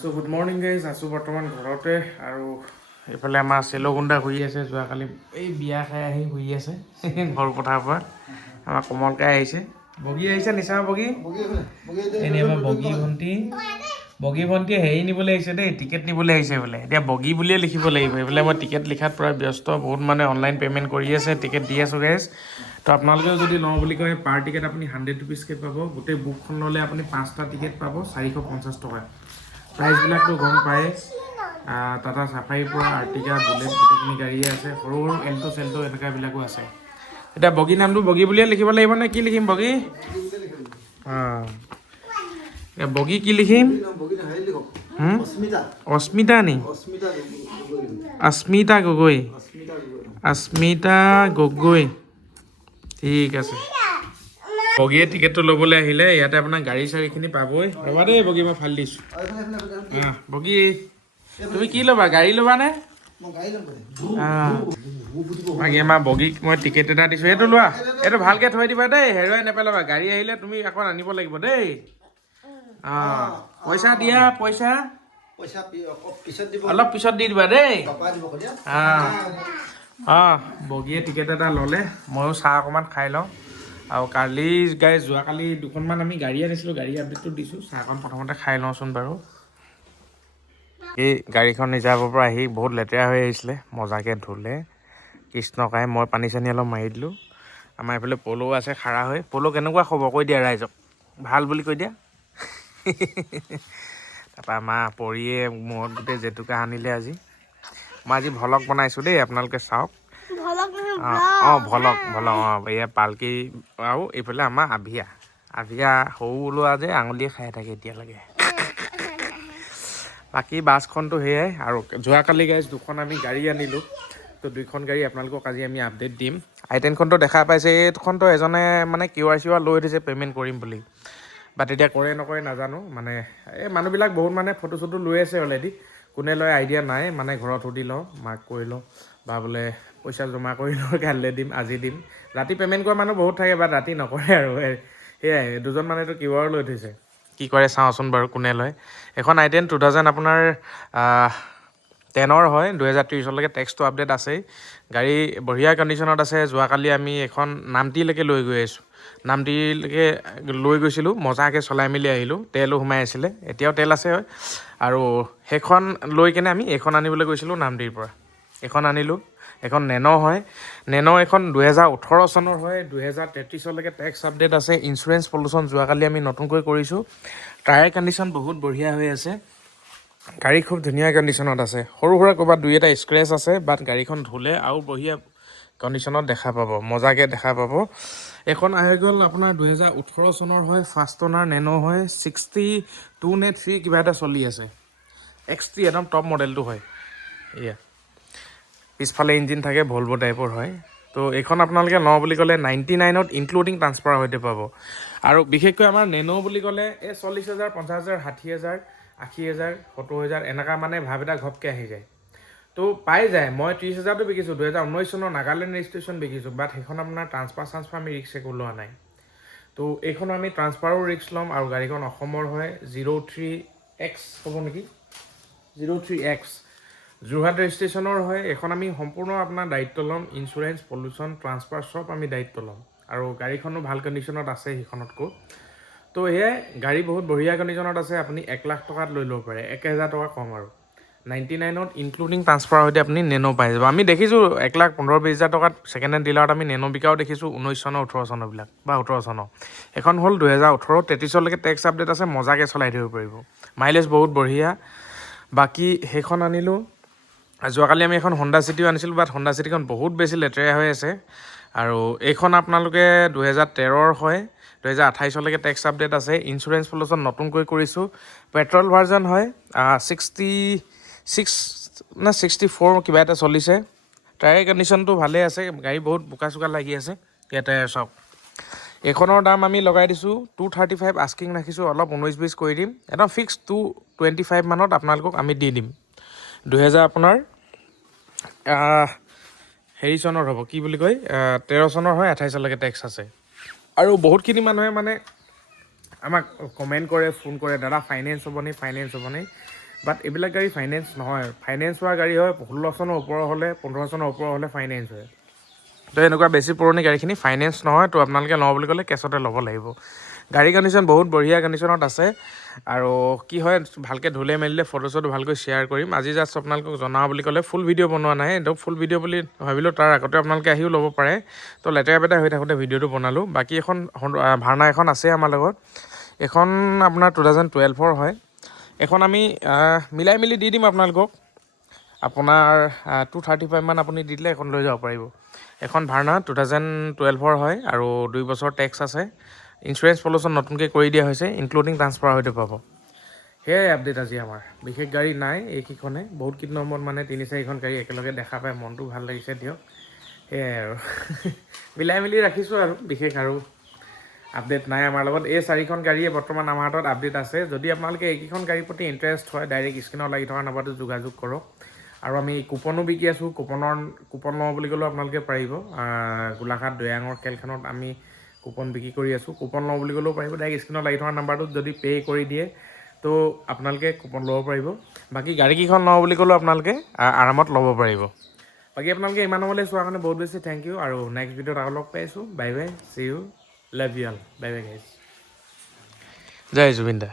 So good morning guys, আছোঁ বৰ্তমান ঘৰতে আৰু এইফালে আমাৰ চেলগুণ্ডা শুই আছে। যোৱাকালি এই বিয়া খাই আহি শুই আছে ঘৰ পথাৰৰ পৰা। আমাৰ কমলকাই আহিছে, বগী আহিছে, নিচা বগী এনেই আমাৰ বগী ভণ্টি হেৰি নিবলৈ আহিছে দেই, টিকেট নিবলৈ আহিছে বোলে। এতিয়া বগী বুলিয়ে লিখিব লাগিব, এইফালে মই টিকেট লিখাত প্ৰায় ব্যস্ত, বহুত মানে অনলাইন পে'মেণ্ট কৰি আছে, টিকেট দি আছোঁ গাইজ। তো আপোনালোকেও যদি লওঁ বুলি কয় পাৰ টিকেট আপুনি 100 ৰুপিজকৈ পাব। গোটেই বুকখন ল'লে আপুনি 5টা টিকেট পাব 450 টকা। প্ৰাইচবিলাকতো গম পায়ে, টাটা চাফাৰীৰ পৰা আৰ্টিকা বুলেট গোটেইখিনি গাড়ীয়ে আছে, সৰু সৰু এল্টো চেল্টো এনেকুৱাবিলাকো আছে। এতিয়া বগী নামটো বগী বুলিয়ে লিখিব লাগিব নে কি লিখিম বগী? অঁ, এতিয়া বগী কি লিখিম? অস্মিতা নি? অস্মিতা গগৈ, অস্মিতা গগৈ, ঠিক আছে। বগীয়ে টিকেটটো ল'বলৈ আহিলে, ইয়াতে আপোনাৰ গাড়ী চাড়ীখিনি পাবই। ৰ'বা দেই বগী, মই ফালি দিছোঁ। বগী তুমি কি ল'বা, গাড়ী ল'বানে? বাকী আমাৰ বগীক মই টিকেট এটা দিছোঁ, এইটো লোৱা, এইটো ভালকৈ থৈ দিবা দেই, হেৰুৱাই নেপেলাবা। গাড়ী আহিলে তুমি আকৌ আনিব লাগিব দেই। অঁ, পইচা দিয়া, পইচা অলপ পিছত দি দিবা দেই। অঁ, বগীয়ে টিকেট এটা ল'লে, ময়ো চাহ অকণমান খাই লওঁ। আৰু কালি যোৱাকালি দুখনমান আমি গাড়ী আনিছিলোঁ, গাড়ী আপডেটটো দিছোঁ। চাহখন প্ৰথমতে খাই লওঁচোন বাৰু। এই গাড়ীখন ৰিজাৰ্ভৰ পৰা আহি বহুত লেতেৰা হৈ আহিছিলে, মজাকৈ ধুলে কৃষ্ণকাই। মই পানী চানী অলপ মাৰি দিলোঁ। আমাৰ এইফালে পল' আছে খাৰা হৈ। পল' কেনেকুৱা খবৰ কৈ দিয়া ৰাইজক, ভাল বুলি কৈ দিয়া। তাৰপৰা আমাৰ পৰিয়ে মূৰত গোটেই জেতুকা সানিলে আজি। মই আজি ভ্লগ বনাইছোঁ দেই, আপোনালোকে চাওক। অঁ ভ্লগ অঁ, এয়া পালকি আৰু এইফালে আমাৰ আভিয়া সৰু ওলোৱা যে আঙুলিয়ে খাই থাকে এতিয়ালৈকে। বাকী বাছখনটো সেয়াই। আৰু যোৱাকালি গাইজ দুখন আমি গাড়ী আনিলোঁ, তো দুইখন গাড়ী আপোনালোকক আজি আমি আপডেট দিম। i10খনটো দেখা পাইছে, এইখনটো এজনে মানে QR লৈ থৈছে পে'মেণ্ট কৰিম বুলি, বাট এতিয়া কৰে নকৰে নাজানো। মানে এই মানুহবিলাক বহুত মানে ফটো চটো লৈ আছে অলৰেডি, কোনে লয় আইডিয়া নাই। মানে ঘৰত সুধি লওঁ, মাক কৰি লওঁ, বা বোলে পইচা জমা কৰি লওঁ, কাইলৈ দিম আজি দিম। ৰাতি পে'মেণ্ট কৰা মানুহ বহুত থাকে, বাট ৰাতি নকৰে আৰু সেয়াই। দুজন মানুহেতো QR লৈ থৈছে, কি কৰে চাওঁচোন বাৰু কোনে লয়। এখন i10 2000 আপোনাৰ 10ৰ হয়, 2030লৈকে টেক্সটো আপডেট আছেই। গাড়ী বঢ়িয়া কণ্ডিশ্যনত আছে। যোৱাকালি আমি এখন নামটিলৈকে লৈ গৈ আছোঁ, নামটিলৈকে লৈ গৈছিলোঁ, মজাকৈ চলাই মেলি আহিলোঁ। তেলো সোমাই আছিলে, এতিয়াও তেল আছে হয়। আৰু সেইখন লৈ কেনে আমি এইখন আনিবলৈ গৈছিলোঁ নামটিৰ পৰা। এইখন আনিলোঁ, এখন নেন' হয়। নেন' এখন 2018 চনৰ হয়, 2033লৈকে টেক্স আপডেট আছে। ইঞ্চুৰেঞ্চ পলিউশ্যন যোৱাকালি আমি নতুনকৈ কৰিছোঁ। টায়াৰ কণ্ডিশ্যন বহুত বঢ়িয়া হৈ আছে, গাড়ী খুব ধুনীয়া কণ্ডিশ্যনত আছে। সৰু সুৰা ক'ৰবাত দুই এটা স্ক্ৰেচ আছে, বাট গাড়ীখন ধুলে আৰু বঢ়িয়া কণ্ডিশ্যনত দেখা পাব, মজাকৈ দেখা পাব। এখন আহি গ'ল আপোনাৰ 2018 চনৰ হয়, ফাৰ্ষ্ট অনাৰ নেন' হয়, 62 নে 3 কিবা এটা চলি আছে। XT একদম টপ মডেলটো হয়। এয়া পিছফালে ইঞ্জিন থাকে, ভলভ' টাইপৰ হয়। তো এইখন আপোনালোকে লওঁ বুলি ক'লে 99ত ইনক্লুডিং ট্ৰান্সফাৰৰ সৈতে পাব। আৰু বিশেষকৈ আমাৰ নেন' বুলি ক'লে এই 40,000, 50,000, 60,000, 80,000, 70,000 এনেকুৱা মানে ভাৱ এটা ঘপকৈ আহি যায়। তো পাই যায়। মই 30,000টো বিকিছোঁ, 2019 চনৰ নাগালেণ্ড ৰেজিষ্ট্ৰেশ্যন বিকিছোঁ, বাট সেইখন আপোনাৰ ট্ৰান্সফাৰ আমি ৰিক্স একো লোৱা নাই। তো এইখন আমি ট্ৰান্সফাৰো ৰিক্স ল'ম। আৰু গাড়ীখন অসমৰ হয়, 03X হ'ব নেকি, 03X যোৰহাট ৰেজিষ্ট্ৰেশ্যনৰ হয়। এখন আমি সম্পূৰ্ণ আপোনাৰ দায়িত্ব ল'ম, ইঞ্চুৰেঞ্চ পলিউশ্যন ট্ৰান্সফাৰ চব আমি দায়িত্ব ল'ম। আৰু গাড়ীখনো ভাল কণ্ডিশ্যনত আছে সেইখনতকৈ। তো সেয়াই, গাড়ী বহুত বঢ়িয়া কণ্ডিশ্যনত আছে। আপুনি 1 লাখ টকাত লৈ ল'ব পাৰে, 1,000 টকা কম। আৰু 99ত ইনক্লুডিং ট্ৰান্সফাৰৰ সৈতে আপুনি নেন' পাই যাব। আমি দেখিছোঁ 1,15,000-20,000 টকাত ছেকেণ্ড হেণ্ড ডিলাৰত আমি নেন' বিকাও দেখিছোঁ, 19 চনৰ 18 চনৰবিলাক বা 18 চনৰ। এখন হ'ল 2018, 33লৈকে টেক্স আপডেট আছে, মজাকৈ চলাই দিব পাৰিব, মাইলেজ বহুত বঢ়িয়া। বাকী সেইখন আনিলোঁ। যোৱাকালি আমি এখন হণ্ডা চিটিও আনিছিলোঁ, বাট হণ্ডা চিটিখন বহুত বেছি লেতেৰা হৈ আছে। আৰু এইখন আপোনালোকে 2013ৰ হয়, 2028লৈকে টেক্স আপডেট আছে। ইঞ্চুৰেঞ্চ পলিউশ্যন নতুনকৈ কৰিছোঁ। পেট্ৰল ভাৰ্জন হয়, 66 নে 64 কিবা এটা চলিছে। টায়াৰ কণ্ডিশ্যনটো ভালে আছে, গাড়ী বহুত বোকা চোকা লাগি আছে ইয়াতে চাওক। এইখনৰ দাম আমি লগাই দিছোঁ 235, আস্কিং ৰাখিছোঁ, অলপ 19-20 কৰি দিম। একদম ফিক্স 225 মানত আপোনালোকক আমি দি দিম। 2000 আপোনাৰ হেৰি চনৰ হ'ব, কি বুলি কয়, 13 চনৰ হয়, 28লৈকে টেক্স আছে। আৰু বহুতখিনি মানুহে মানে আমাক কমেণ্ট কৰে, ফোন কৰে, দাদা ফাইনেন্স হ'বনে, ফাইনেন্স হ'বনে। বাট এইবিলাক গাড়ী ফাইনেন্স নহয়, ফাইনেন্স হোৱা গাড়ী হয় 16 চনৰ ওপৰ হ'লে 15 চনৰ ওপৰ হ'লে ফাইনেন্স হয়। তো এনেকুৱা বেছি পুৰণি গাড়ীখিনি ফাইনেন্স নহয়, তো আপোনালোকে লওঁ বুলি ক'লে কেছতে ল'ব লাগিব। গাড়ী কণ্ডিশ্যন বহুত বঢ়িয়া কণ্ডিশ্যনত আছে আৰু কি হয় ভালকৈ ধুলে মেলিলে ফটো চটো ভালকৈ শ্বেয়াৰ কৰিম। আজি জাষ্ট আপোনালোকক জনাওঁ বুলি ক'লে ফুল ভিডিঅ' বনোৱা নাই, একদম ফুল ভিডিঅ' বুলি ভাবিলোঁ, তাৰ আগতে আপোনালোকে আহিও ল'ব পাৰে। তো লেতেৰা পেতেৰা হৈ থাকোঁতে ভিডিঅ'টো বনালোঁ। বাকী এখন ভাৰ্না এখন আছে আমাৰ লগত, এখন আপোনাৰ 2012 হয়। এখন আমি মিলাই মিলি দি দিম আপোনালোকক, আপোনাৰ 235 মান আপুনি দি দিলে এখন লৈ যাব পাৰিব। এখন ভাৰ্না 2012 হয় আৰু 2 বছৰ টেক্স আছে। ইঞ্চুৰেঞ্চ পলিউশ্যন নতুনকৈ কৰি দিয়া হৈছে, ইনক্লুডিং ট্ৰান্সফাৰ হয়তো পাব। সেয়াই আপডেট আজি আমাৰ, বিশেষ গাড়ী নাই এইকেইখনে। বহুত কেইদিনৰ মূৰত মানে 3-4খন গাড়ী একেলগে দেখা পাই মনটো ভাল লাগিছে দিয়ক। সেয়াই আৰু মিলাই মেলি ৰাখিছোঁ আৰু বিশেষ আৰু আপডেট নাই আমাৰ লগত। এই 4খন গাড়ীয়ে বৰ্তমান আমাৰ হাতত আপডেট আছে। যদি আপোনালোকে এইকেইখন গাড়ীৰ প্ৰতি ইণ্টাৰেষ্ট হয়, ডাইৰেক্ট স্ক্ৰীনত লাগি থকা নাম্বাৰটো যোগাযোগ কৰক। আৰু আমি কুপনো বিকি আছোঁ, কুপন লওঁ বুলি ক'লেও আপোনালোকে পাৰিব। গোলাঘাট দৈয়াঙৰ খেলখনত আমি কুপন বিক্ৰী কৰি আছোঁ, কুপন লওঁ বুলি ক'লেও পাৰিব। ডাইৰেক্ট স্ক্ৰীনত লাগি থকা নাম্বাৰটোত যদি পে' কৰি দিয়ে তো আপোনালোকে কুপন ল'ব পাৰিব। বাকী গাড়ীকেইখন লওঁ বুলি ক'লেও আপোনালোকে আৰামত ল'ব পাৰিব। বাকী আপোনালোকে ইমান সময়লৈ চোৱাৰ কাৰণে বহুত বেছি থেংক ইউ। আৰু নেক্সট ভিডিঅ'ত আকৌ লগ পাইছোঁ। Bye bye, see you, love you all, bye bye guys. জয় জুবিন দা।